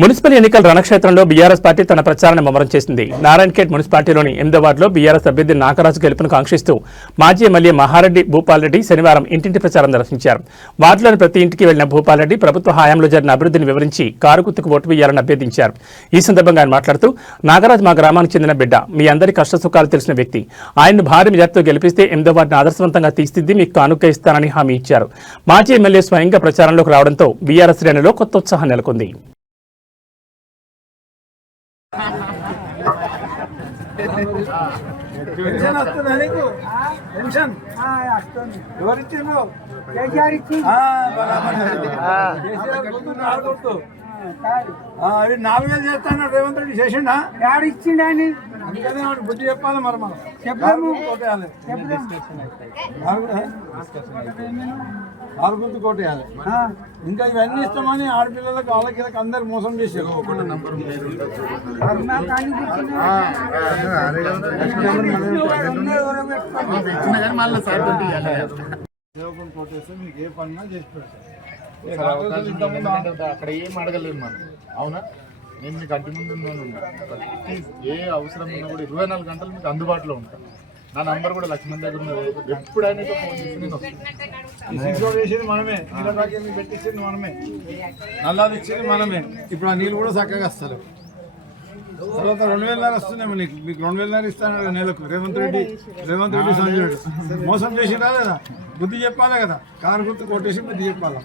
Municipal ఎన్నికల రణక్షేత్రంలో BRS party తన ప్రచారాన్ని ముమ్మరం చేసింది. నారాయణఖేడ్ మున్సిపాలిటీలోని 8వ వార్డులో బీఆర్ఎస్ అభ్యర్థి నాగరాజు గెలుపును కాంక్షిస్తూ మాజీ ఎమ్మెల్యే మహారెడ్డి భూపాల్రెడ్డి శనివారం ఇంటింటి ప్రచారం నిర్వహించారు. వార్డులోని ప్రతి ఇంటికి వెళ్లిన భూపాల్రెడ్డి ప్రభుత్వ హయాంలో జరిగిన అభివృద్ధిని వివరించి కారు గుర్తుకు ఓటు వేయాలని అభ్యర్థించారు. ఈ సందర్భంగా ఆయన మాట్లాడుతూ, నాగరాజు మా గ్రామానికి చెందిన బిడ్డ, మీ అందరి కష్టసుఖాలు తెలిసిన వ్యక్తి. ఆయన్ను భారీ మెజార్టీతో గెలిపిస్తే 8వ వార్డును ఆదర్శవంతంగా తీర్చిదిద్ది మీకు కానుక ఇస్తానని హామీ ఇచ్చారు. మాజీ ఎమ్మెల్యే స్వయంగా ప్రచారంలోకి రావడంతో బీఆర్ఎస్ శ్రేణిలో కొత్త ఉత్సాహం నెలకొంది. పెన్షన్ వస్తుందా నీకు? పెన్షన్ ఎవరిచ్చిండ్రు? అది 4,000 చేస్తాను రేవంత్ రెడ్డి చేసిండా? ఇచ్చిండ అందుకనే బుద్ధి చెప్పాలి. మరి మనం కోటేయాలి, 4 గుర్తు కోటేయాలి. ఇంకా ఇవన్నీ ఇస్తామని ఆడపిల్లలకు వాళ్ళకి అందరు మోసం చేశారు. కోటేస్తే మీకు ఏ పనినా చేసి పెడతారు. అక్కడ ఏం అడగలేదు మనం. అవునా, నేను మీకు అంటి ముందు ఏ అవసరం ఉన్నా కూడా 24 గంటలు మీకు అందుబాటులో ఉంటాను. నా నంబర్ కూడా లక్ష్మణ్ దగ్గర ఉన్నది. ఎప్పుడైనా ఫోన్ చేసి నేను వస్తాను. వేసేది మనమే, నీళ్ళ పెట్టించేది మనమే, నల్లాది ఇచ్చేది మనమే. ఇప్పుడు ఆ నీళ్ళు కూడా చక్కగా వస్తారు. తర్వాత 2,000 వస్తున్నాయి నీకు. మీకు 2,000 ఇస్తాను నెలకు. రేవంత్ రెడ్డి సంజయ్ రెడ్డి మోసం చేసిరా లేదా? బుద్ధి చెప్పాలి కదా. కారు గుర్తు కొట్టేసి బుద్ధి చెప్పాలా.